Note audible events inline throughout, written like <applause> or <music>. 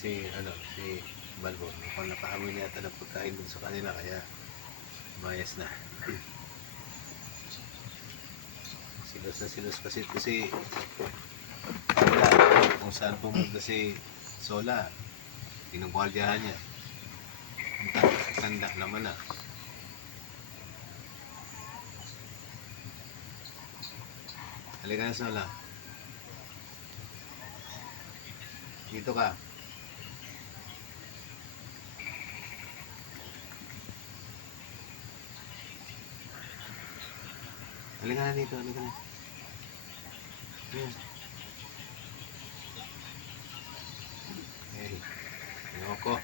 si, ano, si Balbo. Mukhang napaamoy niya yata ng pagkain dun sa kanila, kaya mayas na. <clears throat> silos na silos kasi ito si Sola. Kung saan pumunta si Sola, pinagwardyahan niya. Ang Tanda naman na. Halika na Sola. Dito ka. Halika na dito, halika na. Yan. Hey, ayoko.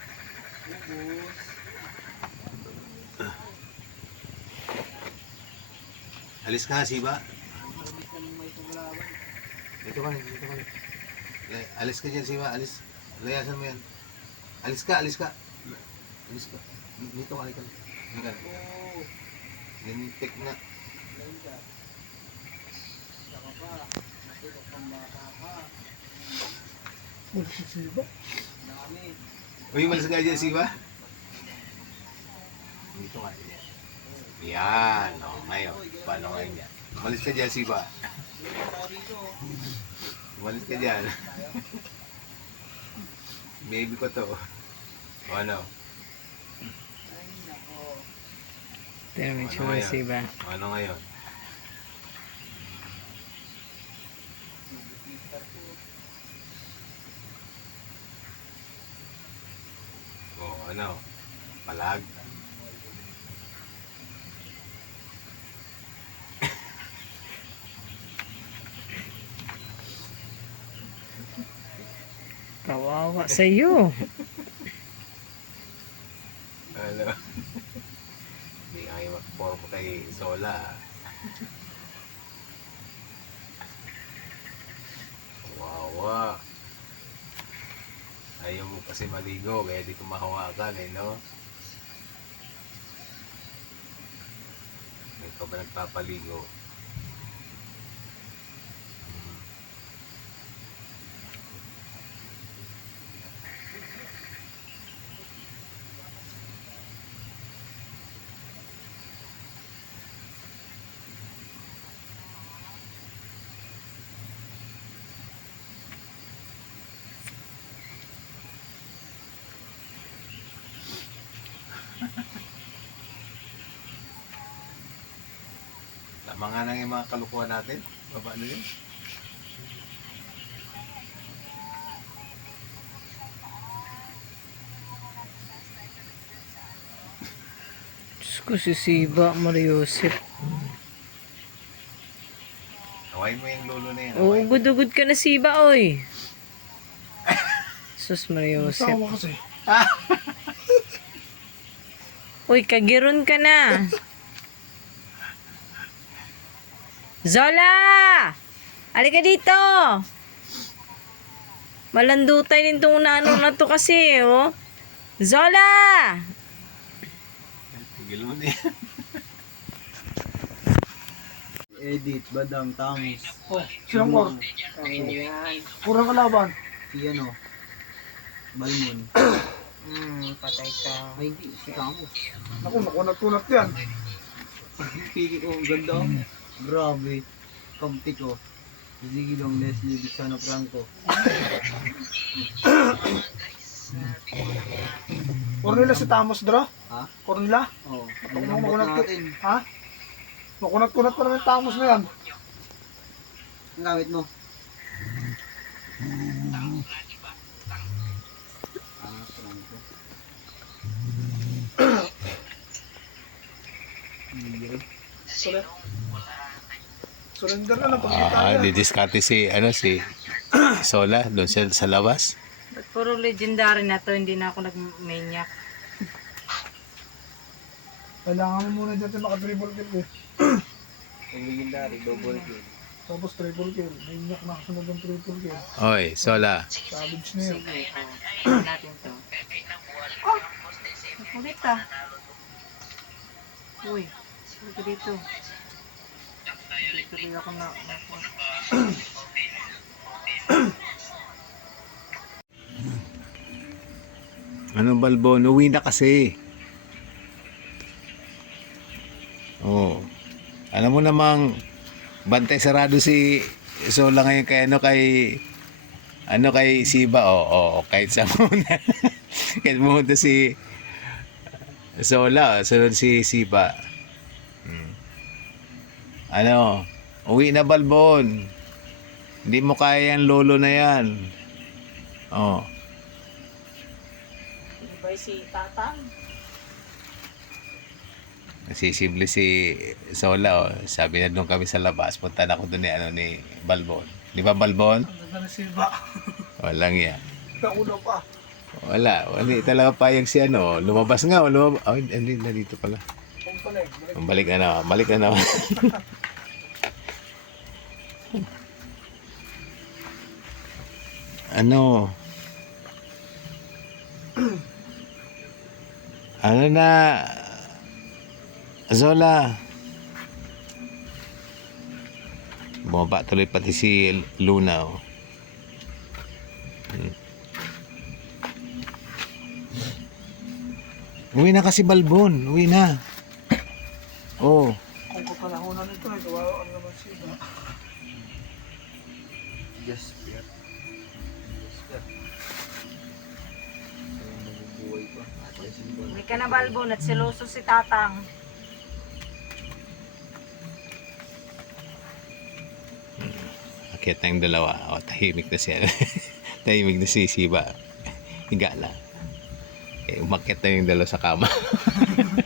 Alis ka, Siba. Dito ka, dito ka. Alis ka dyan, Siba. Alis. Layasan mo yan. Alis ka, alis ka. Alis ka. Dito ka, halika. Halika. Lintik na. Magsisiba. Uy, malis ka dyan, Siba. Dito ka. Yan. O, ngayon. Paano ngayon yan? Malis ka dyan, Siba. Malis ka dyan. Baby ko to. O ano? Pero may Ano tsura kaya? si ba? O ano ngayon? O ano? Palag? Kawawa sa iyo. Ano? Hindi nga kayo magporm kay Sola. Wawa. Ayaw mo kasi maligo, kaya di ko mahawakan eh, no? Ikaw ba nagpapaligo? Tama nga lang yung mga kalukuhan natin. Baba na yun. Diyos ko si Siba, Mariusip. Hawain mo yung lolo na yan. Oo, mo. ugod-ugod ka na Siba, oy. <laughs> Sus, Mariusip. Tawa kasi. <laughs> Uy, kagiron ka na. <laughs> Zola! Halika dito! Malandutay din tong nano na to kasi, oh. Zola! Tigil mo na yan. <laughs> Edit, Badang, Tamus. Oh, siyang kor. Kurang kalaban. Si ano, Balmon. <coughs> Hmm, patay ka. Ay, hindi, si. Ako, nakunat-kunat yan. Pili ko, ang ganda. oh. Grabe. Kampi ko. Ziggy Dong, Leslie, Luciano Franco. <coughs> Cornela si Tamos, Dra. Ha? Cornela. Oo. Oh, ano ang makunat ko. natin? Ha? Makunat-kunat pa naman yung Tamos na yan. Ang gamit mo? <coughs> Ah, Franco. Surrender na lang pagkita Ah, didiskarte si, ano, si Sola, doon siya sa labas. Ba't puro legendary na to, hindi na ako nag-maniac. Kailangan mo muna dyan maka-triple kill eh. Ang legendary, double kill. Tapos triple kill. May inyak na kasunod ng triple kill. Oy, Sola. Savage na yun. Sige, oh. Natin to. Oh! Ulit ah. Uy, dito rin ako na. <clears throat> Ano Balbon? Uwi na kasi. Oo. Alam mo namang bantay sarado si Sola ngayon kay ano kay ano kay Siba oo oh, kahit sa <laughs> muna kahit pumunta si Sola sunod si Siba Hmm. ano uwi na Balbon hindi mo kaya yan lolo na yan oh Di ba si Tatang? Nasisible si Sola, oh. sabi na doon kami sa labas, punta na ako doon ni, ano, ni Balbon. Di ba Balbon? Ganda na silba. <laughs> Walang yan. Nauna pa. Wala, wala talaga payag si ano, lumabas nga, oh, lumabas. Ay, hindi, na dito pala. Balik na naman, balik na naman. <laughs> ano? ano na? Zola. Bumaba tuloy pati si Luna. Oh. Hmm. Uwi na kasi Balbon. Uwi na. Oh. Kung kapalahunan nito eh. Kawawa ang naman silba. Yes, Pierre. Pa. Ate, simba. Uwi ka na Balbon at siloso si Tatang. Akit na yung dalawa. O, tahimik na siya. <laughs> tahimik na si Siba. Higa lang. Eh, umakit na yung dalawa sa kama. <laughs>